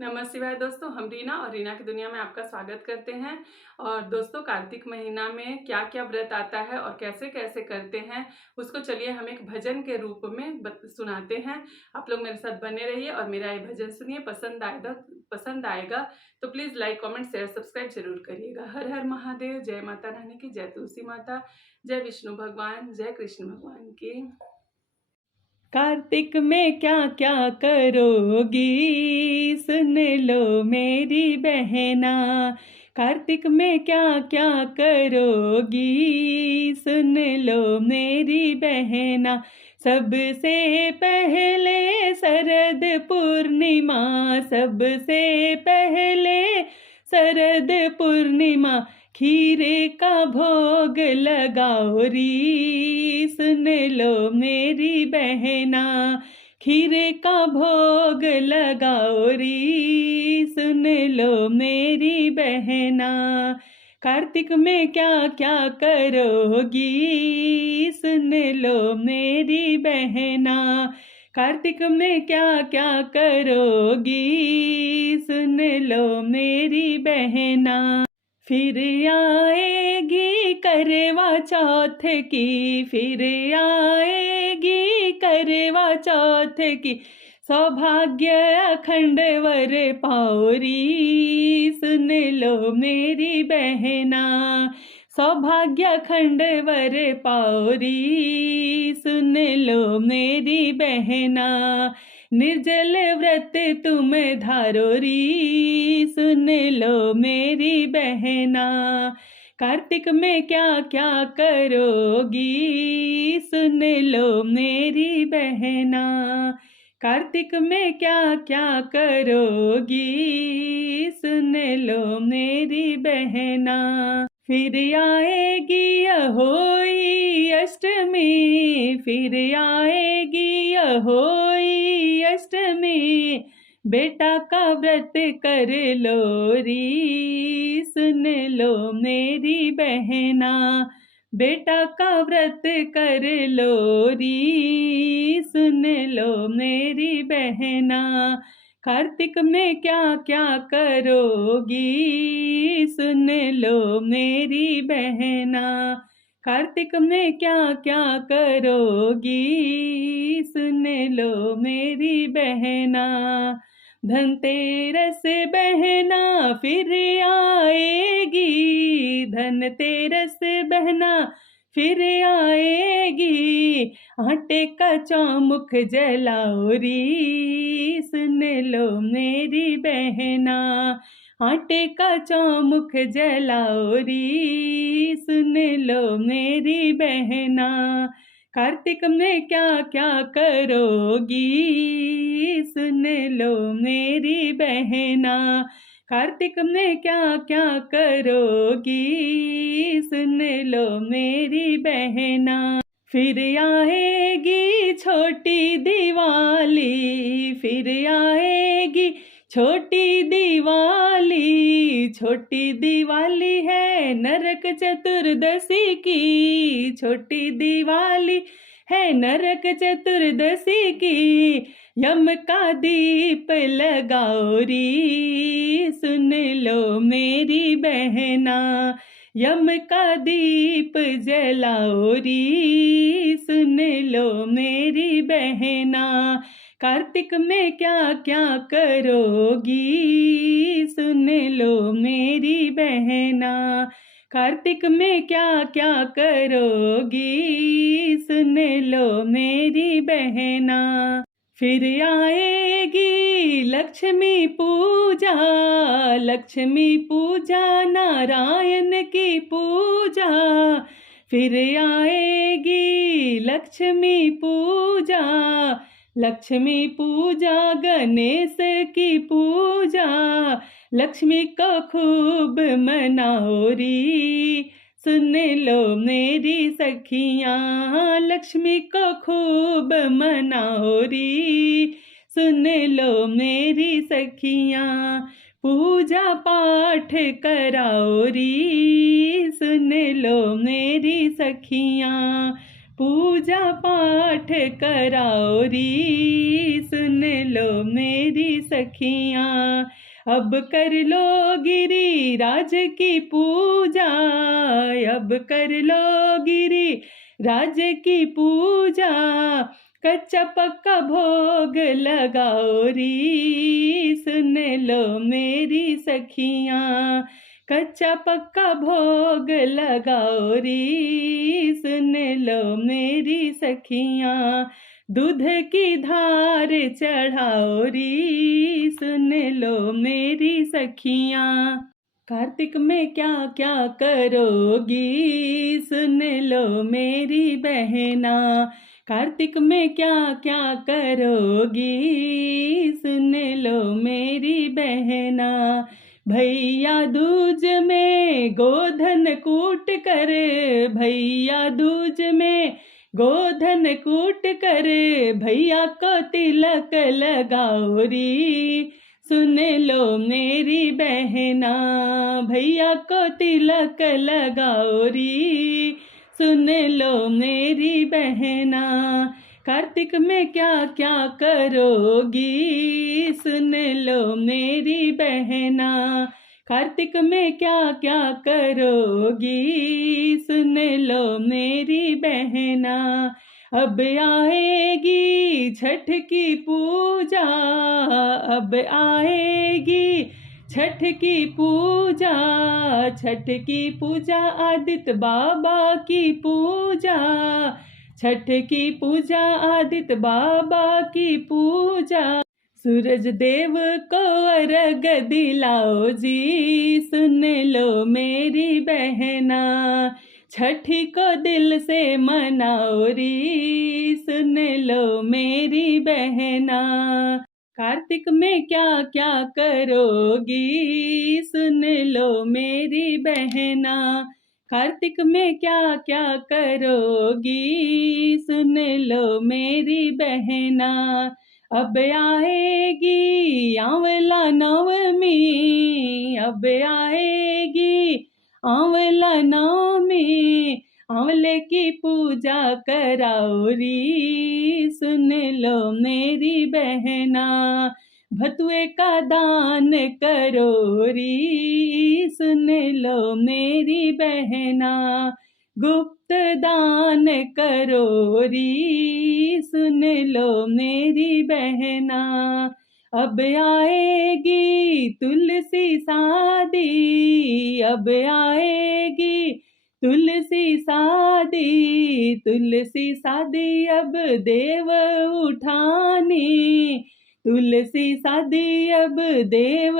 नमः शिवाय दोस्तों, हम रीना और रीना की दुनिया में आपका स्वागत करते हैं। और दोस्तों, कार्तिक महीना में क्या क्या व्रत आता है और कैसे कैसे करते हैं उसको चलिए हम एक भजन के रूप में सुनाते हैं। आप लोग मेरे साथ बने रहिए और मेरा ये भजन सुनिए। पसंद आएगा तो please like comment share subscribe जरूर करिएगा। हर हर महादेव। जय माता रानी की, जय तुलसी माता, जय विष्णु भगवान, जय कृष्ण भगवान की। कार्तिक में क्या क्या करोगी, सुन लो मेरी बहना। कार्तिक में क्या क्या करोगी, सुन लो मेरी बहना। सबसे पहले शरद पूर्णिमा, सबसे पहले शरद पूर्णिमा। खीर का भोग लगाओ री, सुन लो मेरी बहना। खीर का भोग लगाओ री, सुन लो मेरी बहना। कार्तिक में क्या क्या करोगी, सुन लो मेरी बहना। कार्तिक में क्या क्या करोगी, सुन लो मेरी बहना। फिर आएगी करवा चौथ की, फिर आएगी करवा चौथ की। सौभाग्य अखंड वर पाओरी, सुन लो मेरी बहना। सौभाग्य अखंड वर पाओरी, सुन लो मेरी बहना। निर्जल व्रत तुम धारो री, सुन लो मेरी बहना। कार्तिक में क्या क्या करोगी, सुन लो मेरी बहना। कार्तिक में क्या क्या करोगी, सुन लो मेरी बहना। फिर आएगी अहोई अष्टमी, फिर आएगी अहोई अष्टमी। बेटा का व्रत कर लो री, सुन लो मेरी बहना। बेटा का व्रत कर लो री, सुन लो मेरी बहना। कार्तिक में क्या क्या करोगी, सुन लो मेरी बहना। कार्तिक में क्या क्या करोगी, सुन लो मेरी बहना। धनतेरस बहना फिर आएगी, धनतेरस बहना फिर आएगी। आटे का चौमुख जलाओ री, सुन लो मेरी बहना। आटे का चौमुख जलाओ री, सुन लो मेरी बहना। कार्तिक में क्या क्या करोगी, सुन लो मेरी बहना। कार्तिक में क्या क्या करोगी, सुन लो मेरी बहना। फिर आएगी छोटी दिवाली, फिर आएगी छोटी दिवाली। छोटी दिवाली है नरक चतुर्दशी की, छोटी दिवाली है नरक चतुर्दशी की। यम का दीप लगाओ री, सुन लो मेरी बहना। यम का दीप जलाओ री, सुन लो मेरी बहना। कार्तिक में क्या क्या करोगी, सुन लो मेरी बहना। कार्तिक में क्या क्या करोगी, सुन लो मेरी बहना। फिर आएगी लक्ष्मी पूजा, लक्ष्मी पूजा नारायण की पूजा। फिर आएगी लक्ष्मी पूजा, लक्ष्मी पूजा गणेश की पूजा। लक्ष्मी को खूब मनाओ री, सुन लो मेरी सखियाँ। लक्ष्मी को खूब मनाओ री, सुन लो मेरी सखियाँ। पूजा पाठ कराओ री, सुन लो मेरी सखियाँ। पूजा पाठ कराओ री, सुन लो मेरी सखियाँ। अब कर लो गिरिराज की पूजा, अब कर लो गिरिराज की पूजा। कच्चा पक्का भोग लगाओ री, सुन लो मेरी सखियाँ। कच्चा पक्का भोग लगाओ री, सुन लो मेरी सखियाँ। दूध की धार चढ़ाओ री, सुन लो मेरी सखियाँ। कार्तिक में क्या क्या करोगी, सुन लो मेरी बहना। कार्तिक में क्या क्या करोगी, सुन लो मेरी बहना। भैया दूज में गोधन कूट कर, भैया दूज में गोधन कूट कर, भैया को तिलक लगाओ री, सुन लो मेरी बहना। भैया को तिलक लगाओ री, सुन लो मेरी बहना। कार्तिक में क्या क्या करोगी, सुन लो मेरी बहना। कार्तिक में क्या क्या करोगी, सुन लो मेरी बहना। अब आएगी छठ की पूजा, अब आएगी छठ की पूजा। छठ की पूजा आदित्य बाबा की पूजा, छठ की पूजा आदित्य बाबा की पूजा। सूरज देव को अर्घ दिलाओ जी, सुन लो मेरी बहना। छठी को दिल से मनाओ री, सुन लो मेरी बहना। कार्तिक में क्या क्या करोगी, सुन लो मेरी बहना। कार्तिक में क्या क्या करोगी, सुन लो मेरी बहना। अब आएगी आंवला नवमी, अब आएगी आंवला नवमी। आंवले की पूजा कराओ री, सुन लो मेरी बहना। भतुए का दान करो री, सुन लो मेरी बहना। गुप्त दान करो री, सुन लो मेरी बहना। अब आएगी तुलसी शादी, अब आएगी तुलसी शादी। तुलसी शादी अब देव उठानी, तुलसी शादी अब देव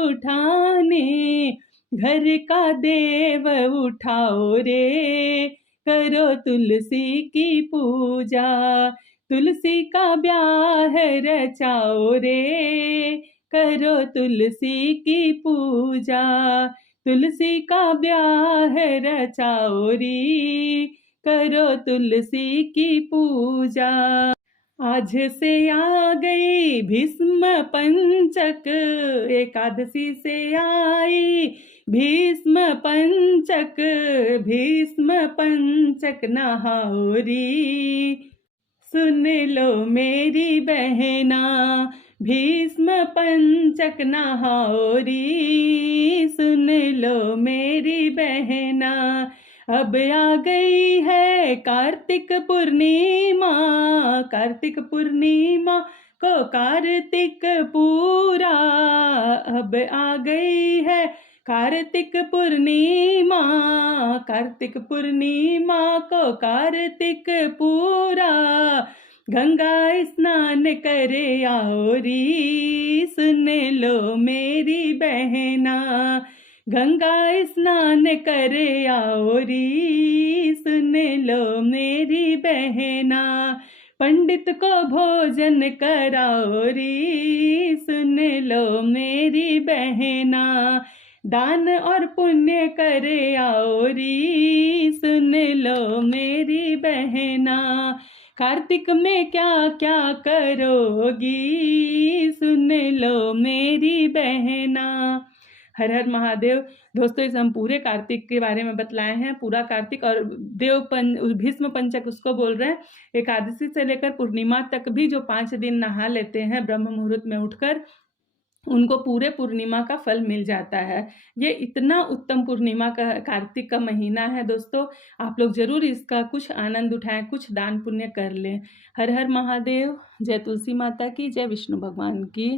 उठानी। घर का देव उठाओ रे, करो तुलसी की पूजा। तुलसी का ब्याह रचाओ रे, करो तुलसी की पूजा। तुलसी का ब्याह रचाओ री, करो तुलसी की पूजा। आज से आ गई भीष्म पंचक, एकादशी से आई भीष्म पंचक। भीष्म पंचक नहाओ री, सुन लो मेरी बहना। भीष्म पंचक नहाओ री, सुन लो मेरी बहना। अब आ गई है कार्तिक पूर्णिमा, कार्तिक पूर्णिमा को कार्तिक पूरा। अब आ गई है कार्तिक पूर्णिमा, कार्तिक पूर्णिमा को कार्तिक पूरा। गंगा स्नान करे आओ री, सुन लो मेरी बहना। गंगा स्नान करे आओ री, सुन लो मेरी बहना। पंडित को भोजन कराओ री, सुन लो मेरी बहना। दान और पुण्य करे आओ री, सुन लो मेरी बहना। कार्तिक में क्या क्या करोगी, सुन लो मेरी बहना। हर हर महादेव। दोस्तों इस हम पूरे कार्तिक के बारे में बतलाए हैं, पूरा कार्तिक और भीष्म पंचक उसको बोल रहे हैं। एकादशी से लेकर पूर्णिमा तक भी जो 5 दिन नहा लेते हैं ब्रह्म मुहूर्त में उठकर, उनको पूरे पूर्णिमा का फल मिल जाता है। ये इतना उत्तम पूर्णिमा का कार्तिक का महीना है दोस्तों, आप लोग जरूर इसका कुछ आनंद उठाएं, कुछ दान पुण्य कर लें। हर हर महादेव। जय तुलसी माता की, जय विष्णु भगवान की।